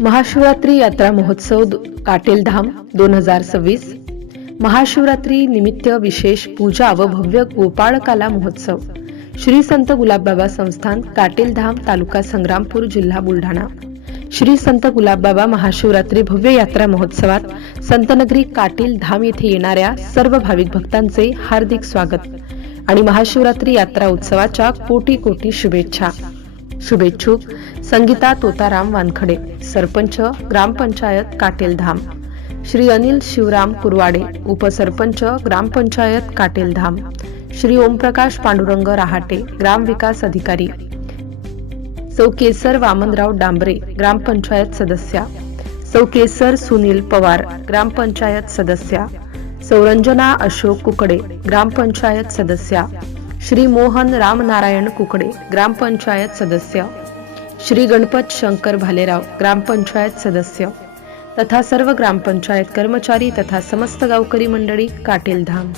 महाशिवरात्री यात्रा महोत्सव काटेलधाम 2026। महाशिवरात्री निमित्त विशेष पूजा व भव्य गोपाळकाला महोत्सव। श्री संत गुलाबबाबा संस्थान काटेलधाम, तालुका संग्रामपूर, जिल्हा बुलढाणा। श्री संत गुलाबबाबा महाशिवरात्री भव्य यात्रा महोत्सवात संतनगरी काटेलधाम येथे येणाऱ्या सर्व भाविक भक्तांचे हार्दिक स्वागत आणि महाशिवरात्री यात्रा उत्सवाच्या कोटी कोटी शुभेच्छा। शुभेच्छुक संगीता तोताराम वानखडे, सरपंच ग्रामपंचायत काटेलधाम। श्री अनिल शिवराम कुरवाडे, उपसरपंच ग्रामपंचायत काटेलधाम। श्री ओमप्रकाश पांडुरंग रहाटे, ग्रामविकास अधिकारी। सौ केसर वामनराव डांबरे, ग्रामपंचायत सदस्या। सौ केसर सुनील पवार, ग्रामपंचायत सदस्या। सौ रंजना अशोक कुकडे, ग्रामपंचायत सदस्या। श्री मोहन रामनारायण कुकडे, ग्रामपंचायत सदस्य। श्री गणपत शंकर भालेराव, ग्रामपंचायत सदस्य तथा सर्व ग्रामपंचायत कर्मचारी तथा समस्त गावकरी मंडळी काटेलधाम।